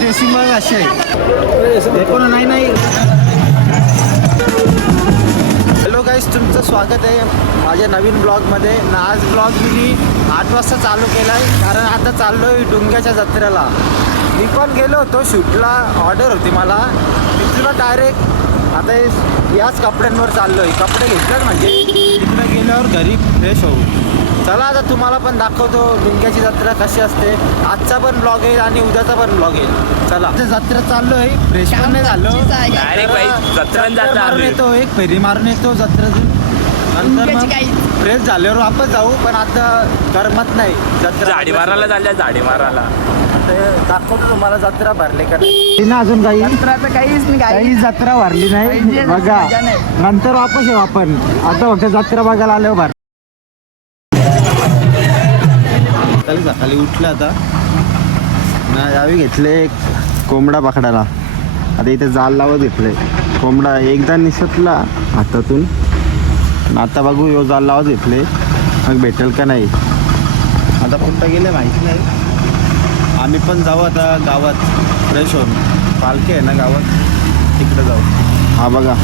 Dressing बघ अशी आहे कोण नाही. हॅलो गाईस, तुमचं स्वागत आहे माझ्या नवीन ब्लॉगमध्ये. आज ब्लॉग मी 8 वाजता चालू केला आहे कारण आता चाललो आहे डुंग्याच्या जत्रेला. मी पण गेलो होतो शूटला, ऑर्डर होती मला. तिथून डायरेक्ट आता याच कपड्यांवर चाललो आहे. कपडे घेतले म्हणजे तिकडे गेल्यावर घरी फ्रेश होऊ. चला आता तुम्हाला पण दाखवतो डुंग्याची जत्रा कशी असते. आजचा पण ब्लॉग आहे आणि उद्याचा पण ब्लॉग आहे. चला जत्रा चाललो आहे, फ्रेश पण नाही झालो, मारून येतो, एक फेरी मारून येतो जत्रेतून. नंतर मग फ्रेश झाल्यावर वापस जाऊ. पण आता करमत नाही जत्रा, झाडी मारायला चालल्या, झाडी मारायला. दाखवतो तुम्हाला जत्रा भरले का नाही. अजून काही जत्रा भरली नाही बघा. नंतर वापस येऊ आपण. आता फक्त जत्रा बघायला आल्यावर भर. सकाळी उठलं आता ना, यावी घेतले कोंबडा पकडायला. आता इथे जाल लावत घेतले कोंबडा. एकदा निसटला हातातून, आता बघू यो जाल लावत घेतले, मग भेटेल का नाही. आता कुठं गेले माहिती नाही. आम्ही पण जाऊ आता गावात फ्रेश होऊन. पालखी आहे ना गावात, तिकडे जाऊ. हा बघा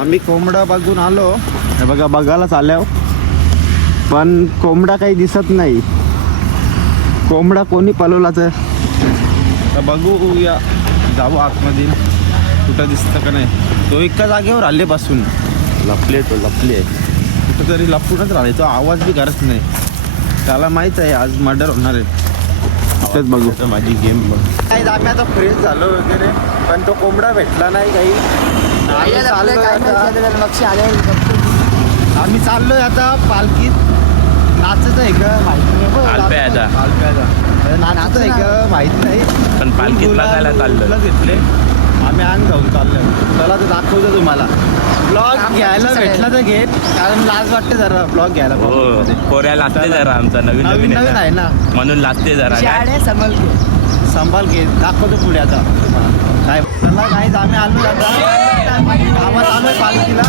आम्ही कोंबडा बघून आलो. हे बघा बघायलाच आल्यावर पण कोंबडा काही दिसत नाही. कोंबडा कोणी पळवला तर बघूया, जाऊ आतमध्ये कुठं दिसतं का नाही. तो एका जागेवर आले बसून लपले कुठं तरी लपूनच राहिले. तो आवाज बी करत नाही. त्याला माहीत आहे आज मर्डर होणार आहे. तेच बघू माझी गेम बघ. काही आम्ही आता फ्रेश झालो वगैरे, पण तो कोंबडा भेटला नाही काही. आम्ही चाललोय आता पालखीत. नाचत आहे का माहिती नाही, नाचत आहे का माहित नाही, पण पालखीत बघायला चाललो घेतले आम्ही. आण जाऊन चाललोय. चला तर दाखवतो तुम्हाला. ब्लॉग घ्यायला भेटला तर घेत, कारण लाज वाटते जरा ब्लॉग घ्यायला. पोऱ्या लागते जरा, आमचा नवीन आहे ना म्हणून लागते जरा. संभाल घे, दाखवतो पुढे आता काय. चला काहीच आम्ही आलो आता गावात आलोय पालखीला.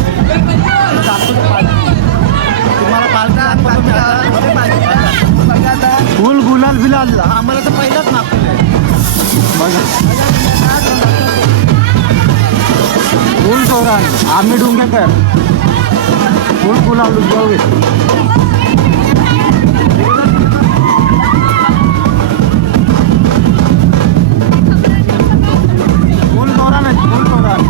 दाखवतो तुम्हाला फुल गुलाल बिलाल आम्हाला तर पहिलाच नागपूर बघा. फुल तोरण आम्ही डुंगेकर फुल गुलाल जाऊ घेतो. फुल तोरण आहेत, फुल तोरण.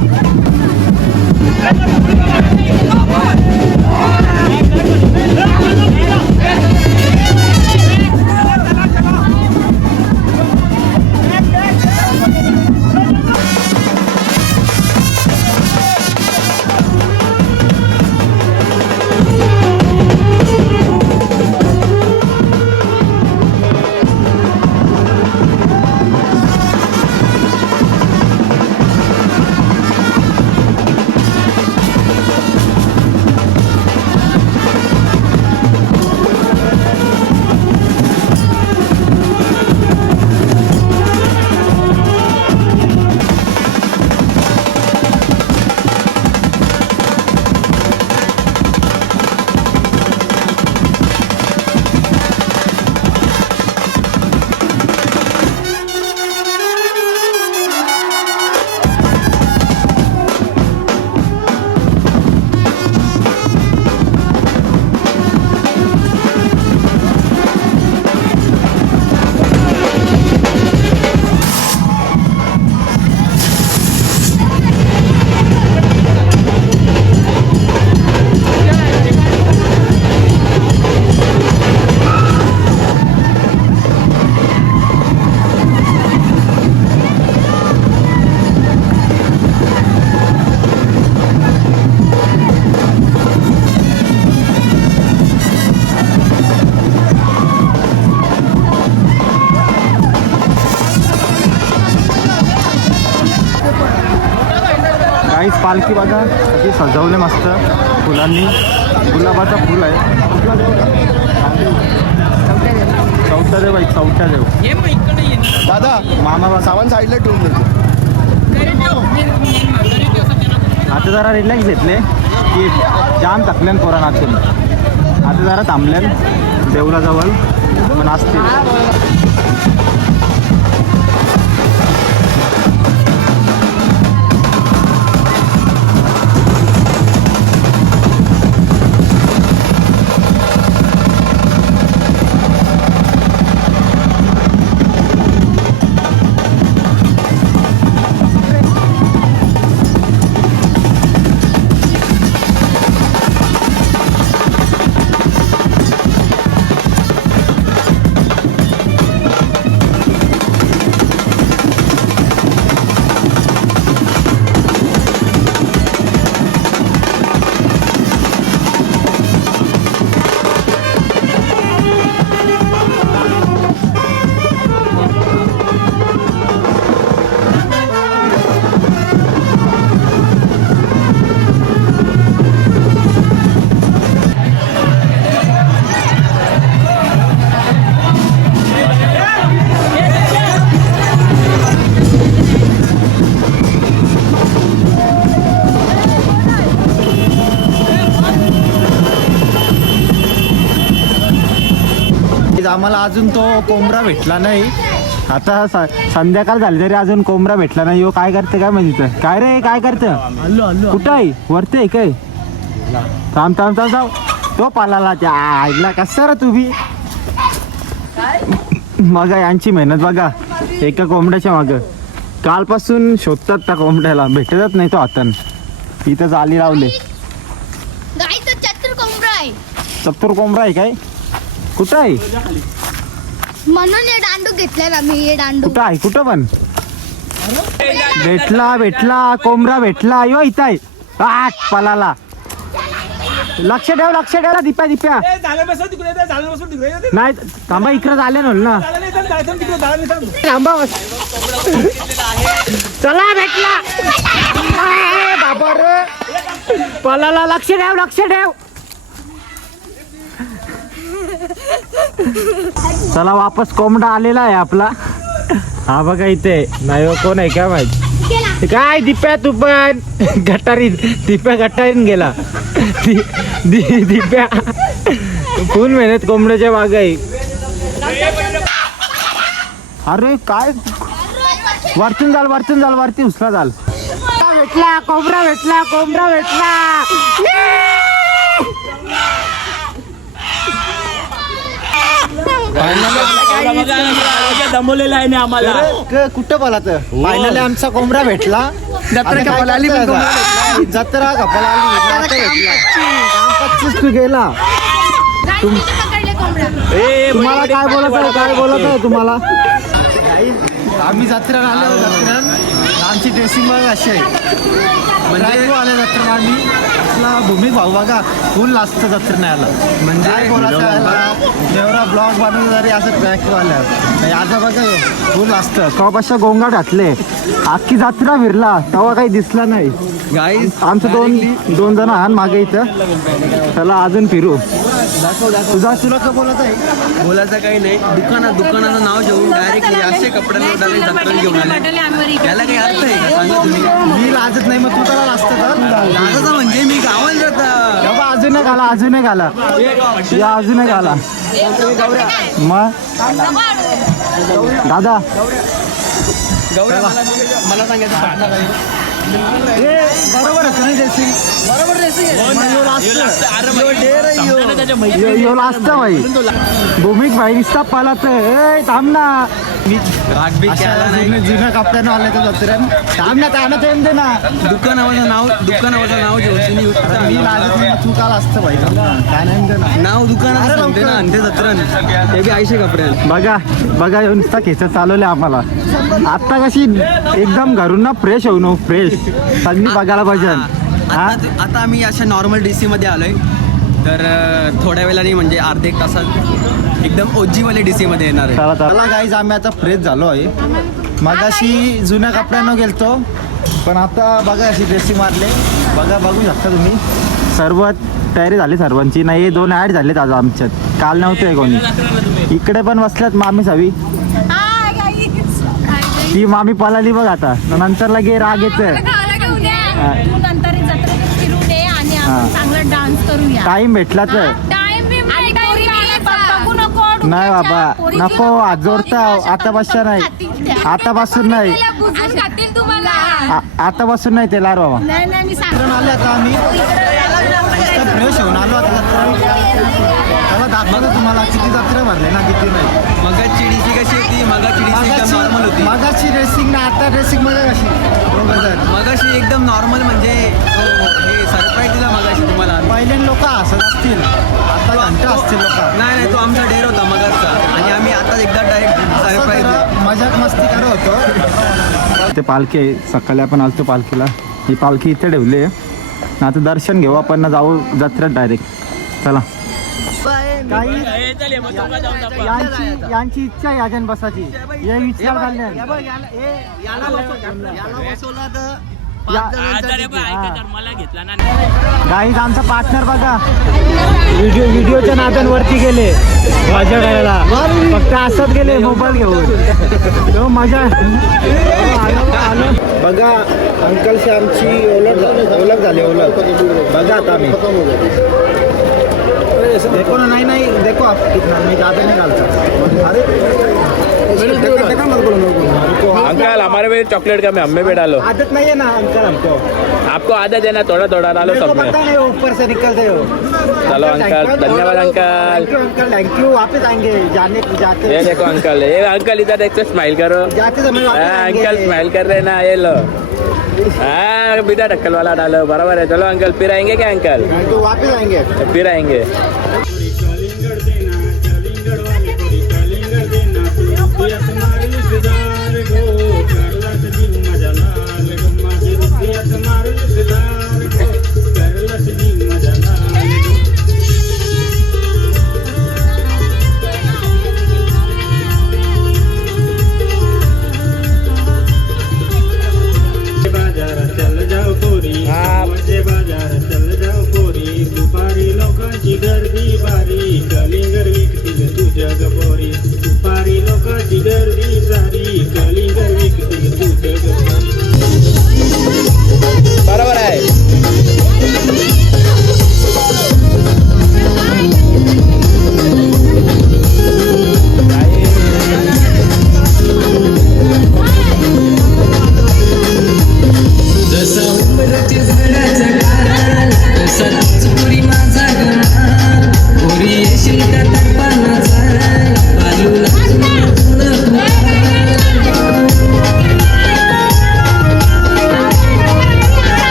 काहीच पालखी बघा ती सजवले मस्त फुलांनी. गुलाबाचं फुल आहे. चौथ्यादेव आहे, चौथ्यादेव. दादा मामा सामान साईडला ठेवून देतो. आता जरा रिलॅक्स घेतले की जाम थकल्यान पोरा नाचून. आता जरा थांबल्यान देवळाजवळ पण असते. आम्हाला अजून तो कोंबडा भेटला नाही. आता संध्याकाळ झाली तरी अजून कोंबडा भेटला नाही. यो काय करते काय माहिती तर. काय रे काय करतं कुठं आहे वरती आहे काय. थांब थांब थांब थांब तो पालाला त्या आईला कसा रे तुम्ही. बघा यांची मेहनत बघा एका कोंबड्याच्या मागं. कालपासून शोधतात त्या कोंबड्याला भेटतच नाही तो हातान. इथं जाली लावले. चतुर कोंबडा आहे काय. कुठं आहे म्हणून हे दांडू घेतलाय ना मी. हे दांडू कुठं आहे कुठं पण भेटला भेटला कोंबडा भेटला. यो इथं आहे आठ पलाला. लक्ष ठेव दिप्या दिप्या नाही थांबा इकडे झाले ना थांबा. चला भेटला बाबा रे पलाला. लक्ष ठेव चला वापस कोंबडा आलेला आहे आपला. हा बघा इथे नाही हो, कोण आहे काय माहिती. काय दिप्या तू पण गटारीन. दिप्या गटारीन गेला. दिप्या फुल मेहनत कोंबड्याच्या मागे आहे. अरे काय वरतून जाल वरती उचला जाल. भेटला कोंबडा भेटला. दमवलेला आहे ना आम्हाला. कुठं बोला तर फायनली आमचा कोंबडा भेटला. जत्रा कपाला आली जत्रा कपाला आली भेटला. तू गेला तुम्हाला काय बोलत आहे तुम्हाला. आम्ही जत्रेला आलो. जत्रेत आमची ड्रेसिंग बघा अशी आहे. म्हणजे आले जत्रेत आम्ही आपला भूमिक भाऊ बघा फुल असतं जत्रे नाही आला. म्हणजे बोलायचं एवढा ब्लॉग बनवून जरी असं ट्रॅक आल्या आज बघा फुल असतं. कपाशा गोंगाट घातले. अख्खी जत्रा फिरला तेव्हा काही दिसला नाही. गाईस आमचं दोन जण आहात मागे इथं. चला अजून फिरू. तुला का बोलायचं काही नाही. दुकानाचं नाव घेऊन डायरेक्ट असे कपड्यांवर डायरेक्ट जत्रा घेऊन आले. त्याला काही अर्थ आहे का सांगा तुम्ही. मी लाजत नाही मग तू त्याला लाजतं का. लाजायचं म्हणजे मी गावात जाता अजून एक आला या अजून एक आला. मग दादा मला सांगायचं बरोबर नाही ड्रेसिंग. बरोबर भाई भूमिक भाई निसता पालात थांब ना. जुन्या कपड्यानं आले तर जत्रेन थांब ना त्यानं ते दे ना. दुकानाचं नाव जेवण मी लाजत नाही. तू काल असतं भाई काय नाही नाव दुकानाचं सांगते ना. ते जत्रेन ते बी 80 कपडे. बघा नुसता केस चालवले आम्हाला. आता कशी एकदम घरून ना फ्रेश होऊ नो फ्रेश सगळी बघायला पाहिजे. आता आम्ही अशा नॉर्मल DC मध्ये आलोय. तर थोड्या वेळाने म्हणजे अर्धे एक तासात एकदम ओजीवाले DC मध्ये येणार आहे. चला गाईज आम्ही आता फ्रेश झालो आहे. मगाशी जुन्या कपड्यानं गेलतो पण आता बघा अशी ड्रेसिंग मारले. बघू शकता तुम्ही. सर्व तयारी झाली सर्वांची. नाही 2 ॲड झालेत आज आमच्यात. काल नव्हते कोणी. इकडे पण बसल्यात मामी सावी. ती मामी पळाली बघ आता. नंतर लगे राग येतं. टाइम भेटला तर नाही बाबा नको जोडता. आतापासून नाही आतापासून नाही ते लार बाबा. आले आता आम्ही फ्रेश होऊन आलो. आता दाखवतो तुम्हाला किती जत्रा भरले ना किती नाही. मगाची DC कशी होती. मगाची DC एकदम नॉर्मल होती. मगाची ड्रेसिंग ना आता ड्रेसिंग मध्ये कशी मगाशी एकदम नॉर्मल म्हणजे हे सरप्राईज दिला मगाशी तुम्हाला. पहिले लोक हसत असतील आता घंटा असतील लोक. नाही तो आमचा डेर होता मगाचा. आणि आम्ही आता एकदा डायरेक्ट सरप्राईज मजाक मस्ती करत होतो. ते पालखी आहे. सकाळी आपण आलतो पालखीला. ही पालखी इथे ठेवली आहे. आता दर्शन घेऊ आपण जाऊ जत्रेत डायरेक्ट. चला यांची इच्छा आहे याजन बसाची. हे विचार झाले गाईज आमचा पार्टनर बघा व्हिडिओच्या नादांवरती गेले मजा करायला. फक्त असत गेले मोबाईल घेऊन. मजा आलो बघा. अंकलशी आमची ओळख झाली. बघा आता आम्ही देखो ना, नहीं देखो आप कितना, मैं ज़्यादा नहीं डालता। अरे अंकल हमारे में चॉकलेट कम है, हमें भी डालो। आदत नहीं है ना अंकल हमको, आपको आदत है ना, थोड़ा थोड़ा डालो मेरे को सब में। पता नहीं ऊपर से निकलते हो। चलो अंकल, धन्यवाद अंकल। थैंक यू, वापस आएंगे जाते ये देखो अंकल, ये अंकल इधर देख के स्माइल करो। जाते समय वापस हाँ, आएंगे। अंकल स्माइल कर रहे ना, ये लो। हाँ बिना ढक्कल वाला डालो, बराबर है। चलो अंकल फिर आएंगे क्या अंकल? तो वापस आएंगे। फिर आएंगे।